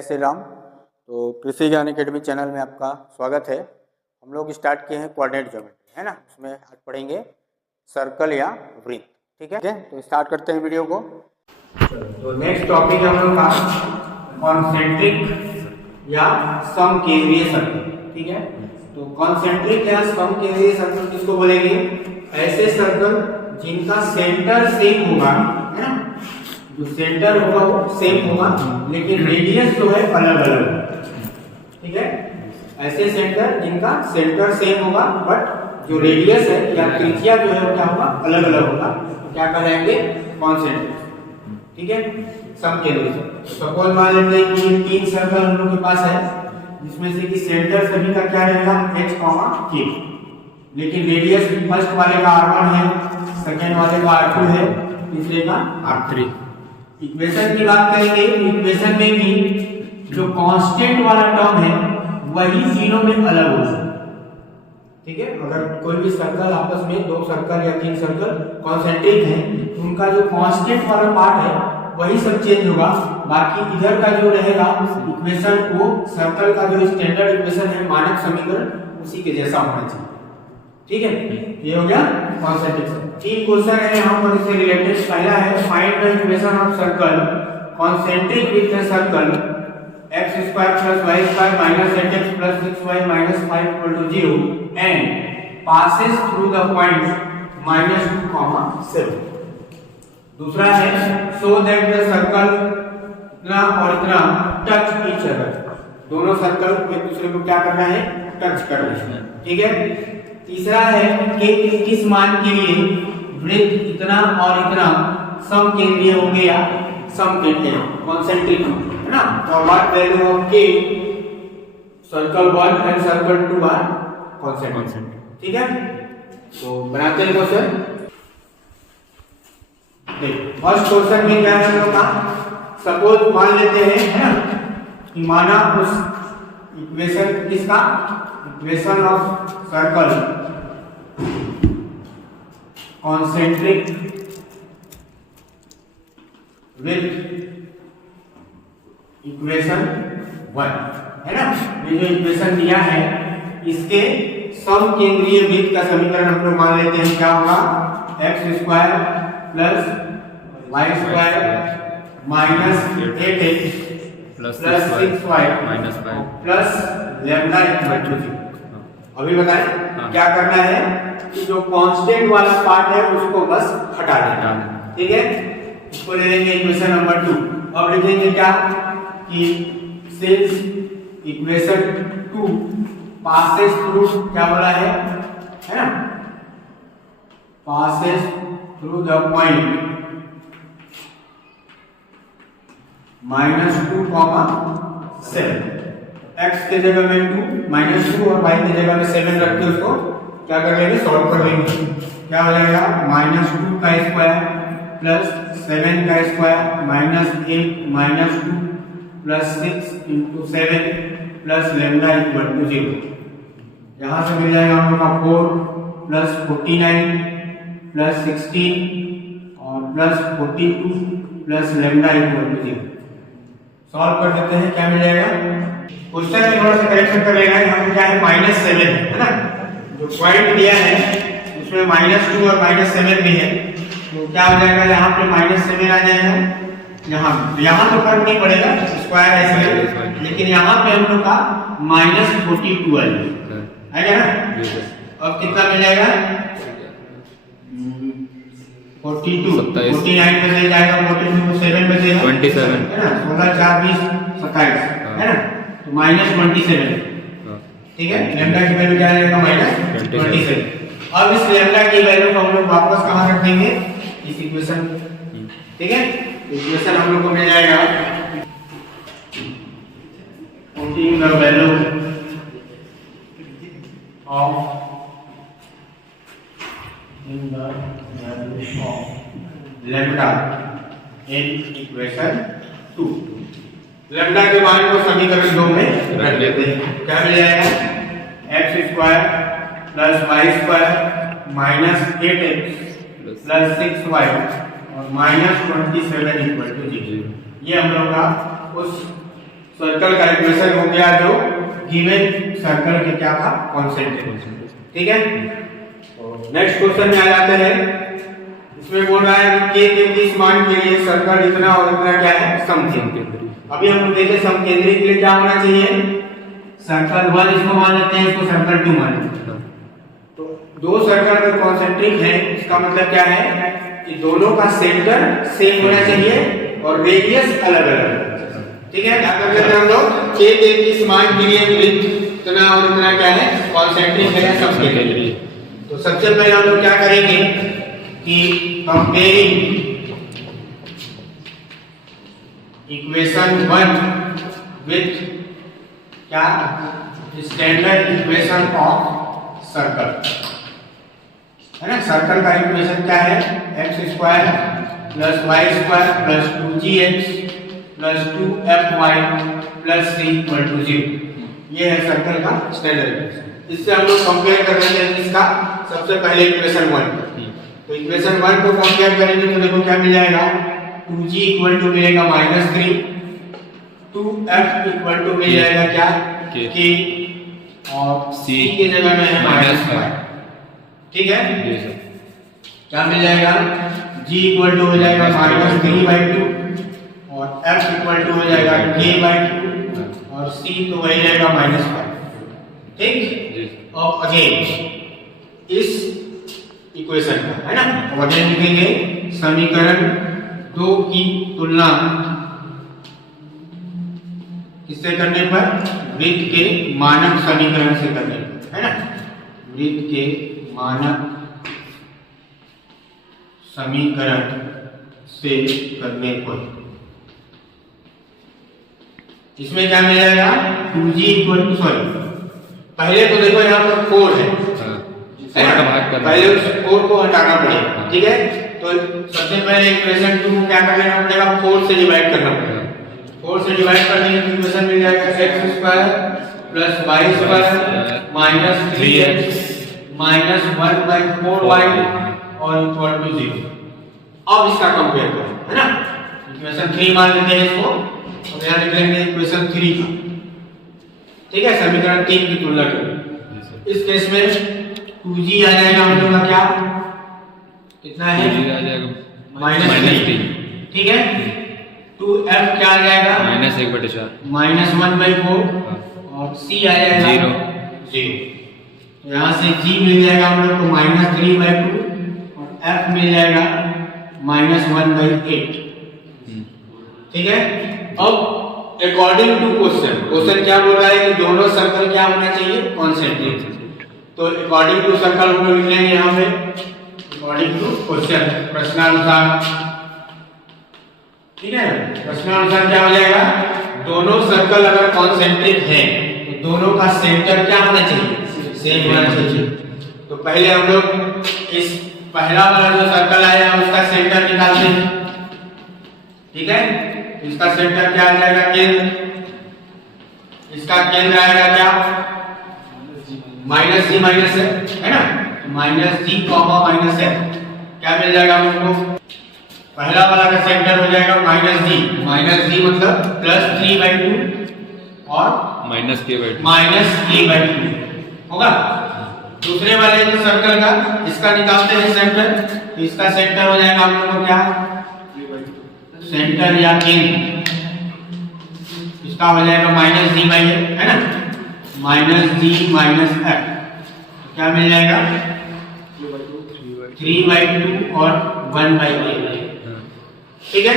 जय श्री राम। तो कृषि ज्ञान अकेडमी चैनल में आपका स्वागत है। हम लोग स्टार्ट किए हैं कोऑर्डिनेट ज्योमेट्री, है ना। उसमें आज पढ़ेंगे सर्कल या वृत्त। ठीक है, तो स्टार्ट करते हैं वीडियो को। तो नेक्स्ट टॉपिक है हम लोग का कॉन्सेंट्रिक या समकेंद्रीय सर्कल। ठीक है, तो कॉन्सेंट्रिक या समकेंद्रीय सर्कल किसको बोलेंगे? ऐसे सर्कल जिनका सेंटर सेम होगा, है ना। जो सेंटर होगा वो सेम होगा लेकिन रेडियस जो है अलग अलग। ठीक है, ऐसे सेंटर जिनका सेंटर सेम होगा बट जो रेडियस है या त्रिज्या जो है वो क्या होगा? अलग अलग होगा। तो क्या कहलाएंगे? कॉन्सेंट्रिक। ठीक है, समकेंद्रीय। सपोज मान लेते हैं कि 3 सर्कल हम लोग के पास है जिसमें से कि सेंटर सभी का क्या रहेगा? h, k, लेकिन रेडियस फर्स्ट वाले का r1 है, सेकंड वाले का r2 है, तीसरे का r3। इक्वेशन की बात करेंगे, इक्वेशन में भी जो कांस्टेंट वाला टर्म है वही तीनों में अलग होगा। ठीक है, अगर कोई भी सर्कल आपस में 2 सर्कल या 3 सर्कल कॉन्सेंट्रिक हैं तो उनका जो कांस्टेंट वाला पार्ट है वही सब चेंज होगा, बाकी इधर का जो रहेगा इक्वेशन वो सर्कल का जो स्टैंडर्ड इक्वेशन है, मानक समीकरण, उसी के जैसा होना चाहिए। ठीक है, ये हो गया कॉन्सेंट्रिक। 3 क्वेश्चन है यहाँ पर इससे रिलेटेड। पहला है find the equation of circle concentric with the circle x² + y² - 8x + 6y - 5 = 0 and passes through the point -2, 7। दूसरा है show that the circle इतना और इतना टच each other। दोनों सर्कल एक दूसरे को क्या करना है? टच करना है। ठीक है, तीसरा है कि किस मान के लिए वृत्त इतना और इतना समकेंद्रीय होंगे या समकेंद्रीय कॉन्सेंट्रिक, है ना। तो what value of k circle 1 and circle 2 are concentric. ठीक है, तो बनाते हैं क्वेश्चन। फर्स्ट क्वेश्चन में क्या है हम लोग का? सपोज मान लेते हैं, है ना, कि माना उस इक्वेशन किसका? Equation of circle concentric with equation 1, है ना। ये जो इक्वेशन दिया है इसके समकेंद्रीय वृत्त का समीकरण हम लोग मान लेते हैं। क्या होगा? x² + y² - 8x + 6y - 5 + λ। अभी बताएं क्या करना है कि जो कांस्टेंट वाला पार्ट है उसको बस हटा देना। ठीक है, इसको ले लेंगे इक्वेशन नंबर 2। अब लिखेंगे क्या कि सिंस इक्वेशन 2 पासेस थ्रू, क्या बोला है ना, passes through the point -2, 7। x के जगह में 2 -2 और y के जगह में 7 रख के उसको क्या कर लेंगे? सॉल्व कर लेंगे। क्या हो जाएगा? -2 का स्क्वायर + 7 का स्क्वायर -8 - 2 + 6 × 7 + λ = 0। यहाँ से मिल जाएगा हम लोग का 4 + 49 + 16 और +42 + λ = 0। सॉल्व कर देते हैं, क्या मिल जाएगा? क्वेश्चन में थोड़ा सा करेक्शन कर लेना है। हम क्या है? -7 है ना, जो पॉइंट दिया है उसमें -2 और -7 भी है, तो क्या हो जाएगा? यहाँ पे -7 आ जाएगा। यहाँ तो फर्क नहीं पड़ेगा, स्क्वायर है इसलिए, लेकिन यहाँ पे हम लोग का -42 आएगा ना। अब कितना मिल जाएगा? 42, 49 में से जाएगा, 42 को 7 में से 27 है ना, 16 4 20 27 है ना, तो -27। ठीक है, लैम्डा की वैल्यू क्या रहेगा? -27। अब इस लैम्डा की वैल्यू को हम लोग वापस कहां रख देंगे? इस इक्वेशन। ठीक है, इक्वेशन हम लोग को मिल जाएगा putting the value of lambda in equation 2। Lambda के मान को समीकरण 2 में रख लेते हैं। क्या मिल जाएगा? x² + y² - 8x + 6y और -27 = 0। ये हम लोग का उस सर्कल का इक्वेशन हो गया जो गिवन सर्कल के क्या था, कॉन्सेंट्रिक। ठीक है, नेक्स्ट क्वेश्चन में आ जाते हैं। इसमें बोल रहा है कि के किस मान के लिए सर्कल इतना और इतना क्या है, समकेंद्री। अभी हम लोग देखें समकेंद्री के लिए क्या होना चाहिए, सर्कल 1 इसको मान लेते हैं, इसको सर्कल 2 मान लेते हैं। तो दो सर्कल अगर कॉन्सेंट्रिक है इसका मतलब क्या है कि दोनों का सेंटर सेम होना चाहिए और रेडियस अलग अलग। ठीक है, क्या कर लेते हैं हम लोग, के किस मान के लिए वृत्त इतना और इतना क्या है, कॉन्सेंट्रिक है समकेंद्री। तो सबसे पहले हम लोग क्या करेंगे कि कंपेयरिंग इक्वेशन 1 विथ क्या, स्टैंडर्ड इक्वेशन ऑफ सर्कल है ना। सर्कल का इक्वेशन क्या है, x² + y² + 2gx + 2fy + c = 0। ये है सर्कल का स्टैंडर्ड इक्वेशन। इससे हम लोग कंपेयर कर रहे हैं इसका सबसे पहले इक्वेशन 1। तो इक्वेशन 1 को कंपेयर करेंगे तो देखो क्या मिल जाएगा, 2g = मिलेगा -3, 2f = मिल जाएगा क्या, k, और c की जगह में है -5। ठीक है, क्या मिल जाएगा, g = हो जाएगा -3/2 और f = हो जाएगा k/2 और c तो वही रहेगा -5। ठीक, और अगेन इस इक्वेशन का है ना, और अगेन लिखेंगे समीकरण 2 की तुलना किससे करने पर, वृत्त के मानक समीकरण से करने पर, है ना। वृत्त के मानक समीकरण से करने पर इसमें क्या मिल जाएगा, 2g = पहले तो देखो यहाँ पर 4 है, पहले उस 4 को हटाना पड़ेगा। ठीक है, तो सबसे पहले इक्वेशन 2 को क्या कर लेना पड़ेगा, 4 से डिवाइड करना पड़ेगा। 4 से डिवाइड करने की इक्वेशन मिल जाएगा x² + y² - 3x - 1/4y और = 0। अब इसका कंपेयर करें, है ना। इक्वेशन 3 मान लेते हैं इसको, और यहाँ लिख लेंगे इक्वेशन 3 का। ठीक है, समीकरण 3 की तुलना करें। इस केस में 2g आ जाएगा हम लोग का क्या, कितना है, -3। ठीक है, 2f क्या आ जाएगा, -1/4 और c आ जाएगा 0। तो यहाँ से g मिल जाएगा हम लोग को -3/2 और f मिल जाएगा -1/8। ठीक है, अब अकॉर्डिंग टू क्वेश्चन क्या बोल रहा है कि दोनों सर्कल क्या होना चाहिए, कॉन्सेंट्रिक। तो अकॉर्डिंग टू सर्कल हम लोग लिख लेंगे यहाँ पे, अकॉर्डिंग टू क्वेश्चन, प्रश्नानुसार। ठीक है, प्रश्नानुसार क्या हो जाएगा, दोनों सर्कल अगर कॉन्सेंट्रिक है तो दोनों का सेंटर क्या होना चाहिए, सेम होना चाहिए। तो पहले हम लोग इस पहला वाला जो सर्कल आया है उसका सेंटर निकालते हैं। ठीक है, इसका सेंटर क्या आ जाएगा, केंद्र। इसका केंद्र आएगा क्या, -g -f, है ना, -g, -f। क्या मिल जाएगा हमको, पहला वाला का सेंटर हो जाएगा -g मतलब +3/2 और -k/2 होगा। दूसरे वाले जो सर्कल का इसका निकालते हैं सेंटर, तो इसका सेंटर हो जाएगा हम लोग को क्या, सेंटर या केंद्र, इसका हो जाएगा -g/f, है ना, -g - f। क्या मिल जाएगा, 3/2 और 1/8। ठीक है,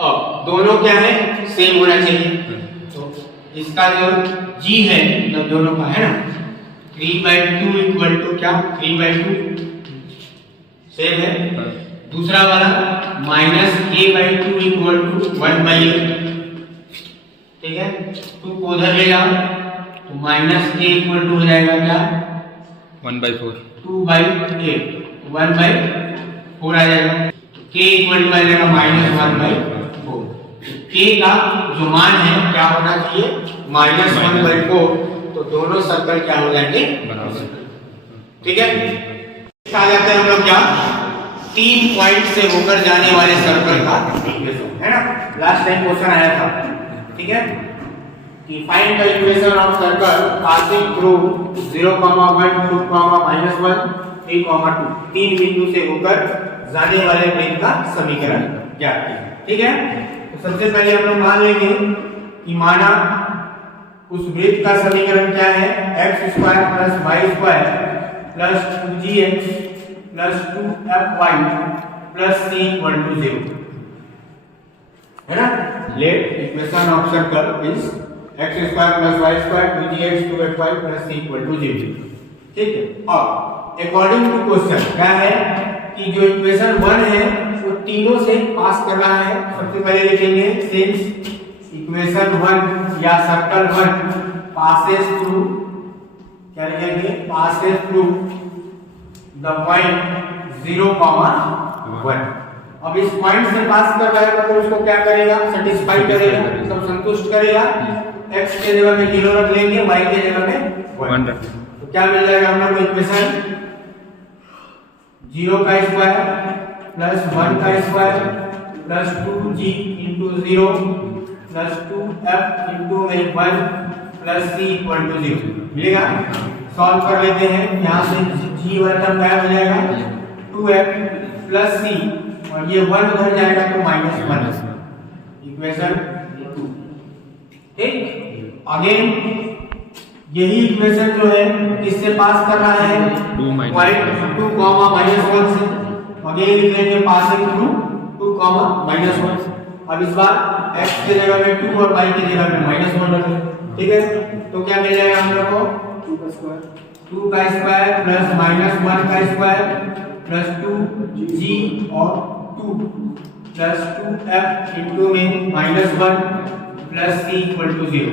अब दोनों क्या है, सेम होना चाहिए। तो इसका जो g है मतलब दोनों का, है ना, 3/2 क्या, 3/2 सेम है। दूसरा वाला -k/2 = 1/8। ठीक है, 2 को उधर ले जाओ तो -k हो जाएगा क्या, 1/4, 2/8, 1/4 आ जाएगा। k = आ जाएगा -1/4। k का जो मान है क्या होना चाहिए, -1/4। तो दोनों सर्कल क्या हो जाएंगे, बराबर। ठीक है, आ जाते हैं हम लोग क्या, 3 पॉइंट से होकर जाने वाले सर्कल का इक्वेशन, है ना। लास्ट टाइम क्वेश्चन आया था। ठीक है, कि find the equation of circle passing through 0, 1, 2, -1, 3, 2 तीन बिंदु से होकर जाने वाले वृत्त का समीकरण ज्ञात कीजिए। ठीक है, तो सबसे पहले हम लोग मान लेंगे कि माना उस वृत्त का समीकरण क्या है, x² + y² + 2gx + 2fy + c = 0 है ना। Let equation of circle is x² + y² 2gx 2fy + c = 0। ठीक है, और अकॉर्डिंग टू क्वेश्चन क्या है कि जो इक्वेशन 1 है वो तीनों से पास कर रहा है। सबसे पहले लिखेंगे सिंस इक्वेशन 1 या सर्कल 1 passes through, क्या लिखेंगे, passes through the point 0, 1। अब इस पॉइंट से पास कर रहा है तो उसको क्या करेगा, सेटिस्फाई करेगा, मतलब संतुष्ट करेगा। x के जगह में 0 रख लेंगे, y के जगह में 1 रख लेंगे, तो क्या मिल जाएगा हम लोग को इक्वेशन 0 का स्क्वायर + 1 का स्क्वायर + 2g × 0 + 2f × 1 + c = 0 मिलेगा। सॉल्व कर लेते हैं, यहाँ से g वाला टर्म क्या हो जाएगा 2f + c, और ये 1 उधर जाएगा तो -1 इक्वेशन 2। ठीक, अगेन यही इक्वेशन जो है किससे पास कर रहा है, 2, -2, -1 से। अगेन लिख लेंगे पासिंग थ्रू 2, -1। अब इस बार x के जगह में 2 और y की जगह में -1 रख लें। ठीक है, तो क्या मिल जाएगा हम लोग को 2 का स्क्वायर + -1 का स्क्वायर + 2g और 2 + 2f × -1 + c = 0।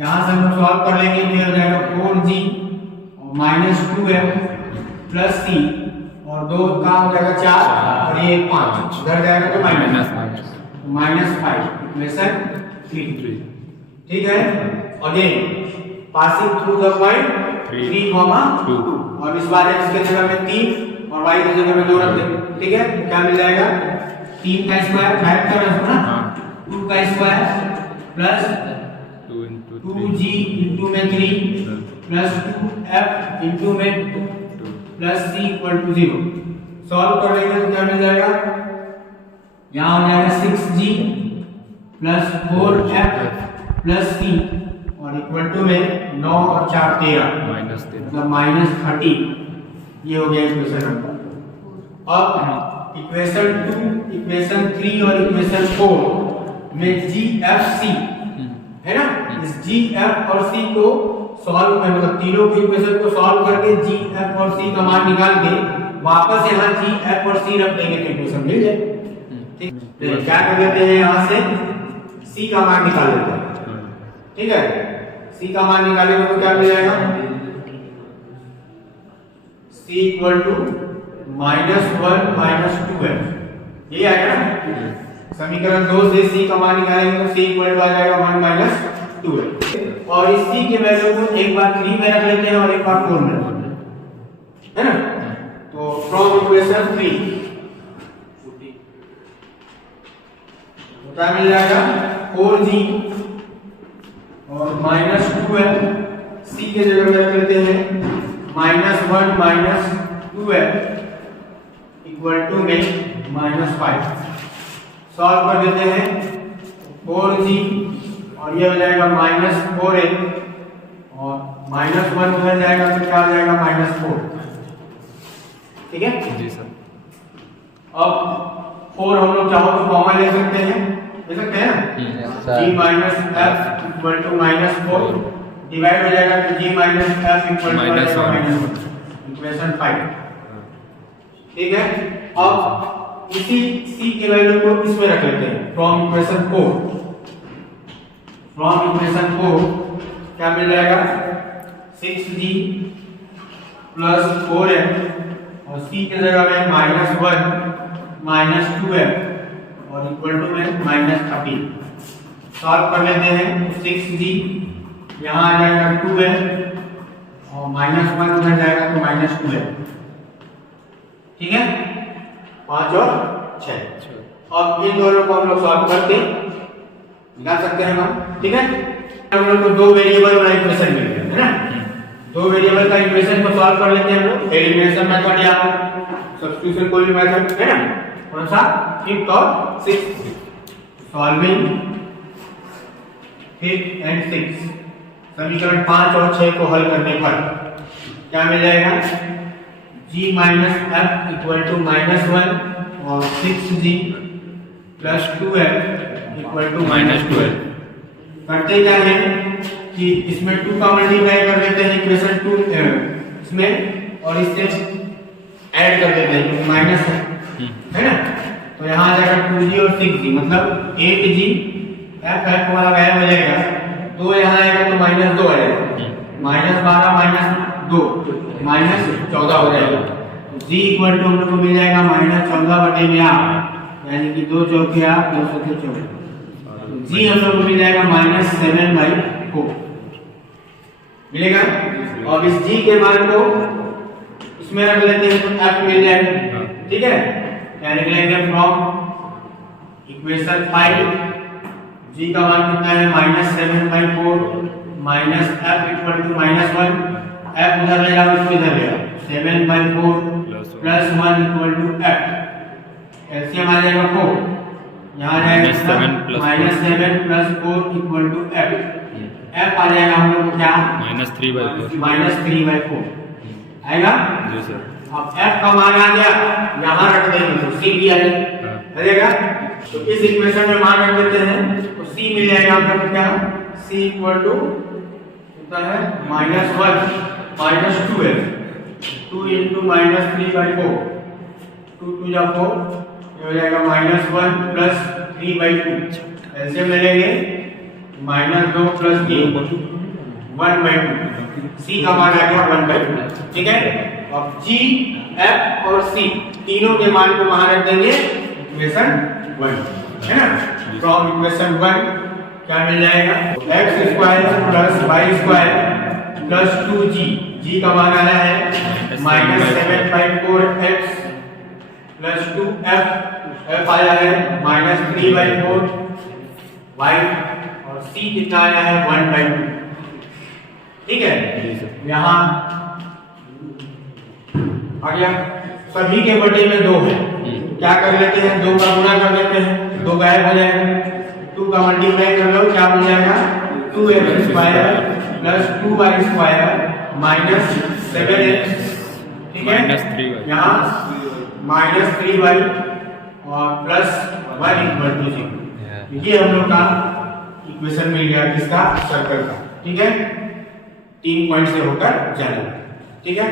यहाँ से हम सॉल्व कर लेंगे, ये हो जाएगा 4g और -2f + c, और 2 का हो जाएगा 4 और ये 5 उधर जाएगा तो -5 इक्वेशन 3। ठीक है, again passing through the point 3, 2, और इस बार x के जगह में 3 और y की जगह में 2 रख देंगे। ठीक है, तो क्या मिल जाएगा 3 का स्क्वायर डायरेक्ट कर रहे हैं ना, 2 का square + 2g × 3 + 2f × 2 + c = 0। Solve कर लेंगे तो क्या मिल जाएगा, यहाँ हो जाएगा 6g + 4f + c और इक्वल टू में 9 और 4 13 मतलब -30। ये हो गया इक्वेशन नंबर। अब इक्वेशन 2, इक्वेशन 3 और इक्वेशन 4 में g f c है ना, इस g f और c को सॉल्व कर, मतलब तीनों के इक्वेशन को सॉल्व करके g f और c का मान निकाल के वापस यहाँ g f और c रख देंगे तो इक्वेशन मिल जाए। ठीक, तो क्या कर लेते हैं, यहाँ से c का मान निकाल लेते हैं। ठीक है, c का मान निकालेंगे तो क्या मिल जाएगा, c = -1 - 2f, ये आएगा ना। समीकरण 2 से c का मान निकालेंगे तो c = आ जाएगा 1 - 2f, और इस c के वैल्यू को एक बार 3 में रख लेते हैं और एक बार 4 में रख लेते हैं, है ना। तो फ्रॉम इक्वेशन 3 क्या मिल जाएगा 4g और -2f, c के जगह में रख लेते हैं -1 - 2f = में -5। सॉल्व कर देते हैं 4g और ये हो जाएगा -4a और -1 उधर जाएगा तो क्या हो जाएगा -4। ठीक है जी सर। अब 4 हम लोग चाहो तो कॉमन ले सकते हैं ना, g - f = -4 डिवाइड हो जाएगा तो g - f = इक्वेशन 5। ठीक है, अब इसी c के वैल्यू को इसमें रख लेते हैं फ्रॉम इक्वेशन 4। फ्रॉम इक्वेशन 4 क्या मिल जाएगा 6g + 4f और c के जगह में -1 - 2f और इक्वल टू में -30। सॉल्व कर लेते हैं 6g यहाँ आ जाएगा 2f और -1 उधर जाएगा तो -2f। ठीक है, 5 और 6। अब इन दोनों को हम लोग सॉल्व करके निकाल सकते हैं हम। ठीक है, हम लोग को दो वेरिएबल वाला इक्वेशन मिल गया है ना। दो वेरिएबल का इक्वेशन को सॉल्व कर लेते हैं हम लोग, एलिमिनेशन मेथड या सब्स्टिट्यूशन कोई भी मेथड है ना। कौन सा? 5th और 6th, solving 5th and 6th, समीकरण 5 और 6 को हल करने पर क्या मिल जाएगा? g minus f equal to -1 और 6g plus 2f equal to -12। करते क्या है कि इसमें 2 का मल्टीप्लाई कर देते हैं इक्वेशन 2 इसमें, और इससे ऐड कर देते हैं क्योंकि माइनस है ना। तो यहाँ आ जाएगा 2g और 6g, मतलब 8g, f हमारा गायब हो जाएगा, 2 यहाँ आएगा तो -2 आ जाएगा, -12 -2 -14 हो जाएगा। g इक्वल टू हम लोग को मिल जाएगा -14/8, यानी कि 2 चौके 8, 2 चौके 14। g हम लोग को मिल जाएगा -7/4 मिलेगा। और इस g के मान को इसमें रख लेते हैं तो f मिल जाएगा, ठीक है। यानी कि लेंगे फ्रॉम इक्वेशन 5 g का मान कितना है? -7/4 minus f equal to -1, f उधर ले जाओ, इसको इधर ले आओ, 7/4 plus 1 equal to f, LCM आ जाएगा 4, यहाँ जाएगा -7 plus 4 equal to f, f आ जाएगा हम लोग को क्या? -3/4 आएगा जी सर। अब f का मान आ गया, यहाँ रख देंगे तो c भी आ जाएगा। तो इस इक्वेशन में मान रख देते हैं तो c मिल जाएगा हम लोग को क्या? c इक्वल टू कितना है? -1 -2f, 2 इंटू -3/4, 2 2 जा 4, ये हो जाएगा -1 प्लस 3/2, ऐसे मिलेंगे -2 प्लस 3 1/2, c का मान आ गया 1/2, ठीक है। अब g, f और c तीनों के मान को वहां रख देंगे इक्वेशन 1, है ना। फ्रॉम इक्वेशन 1 क्या मिल जाएगा? x² plus y² plus 2g, g का मान आया है -7/4x प्लस 2f, f आया है -3/4 y, और c कितना आया है? 1/2, ठीक है। यहाँ आ गया, सभी के बटे में 2 है, क्या कर लेते हैं? 2 का गुणा कर देते हैं, 2 गायब हो जाएगा, 2 का मल्टीप्लाई कर लो, क्या मिल जाएगा? 2x² plus 2y² minus 7x, ठीक है। यहाँ -3y और प्लस 1 इक्वल टू 0। ये हम लोग का इक्वेशन मिल गया किसका? सर्कल का, ठीक है। 3 पॉइंट से होकर जाना, ठीक है।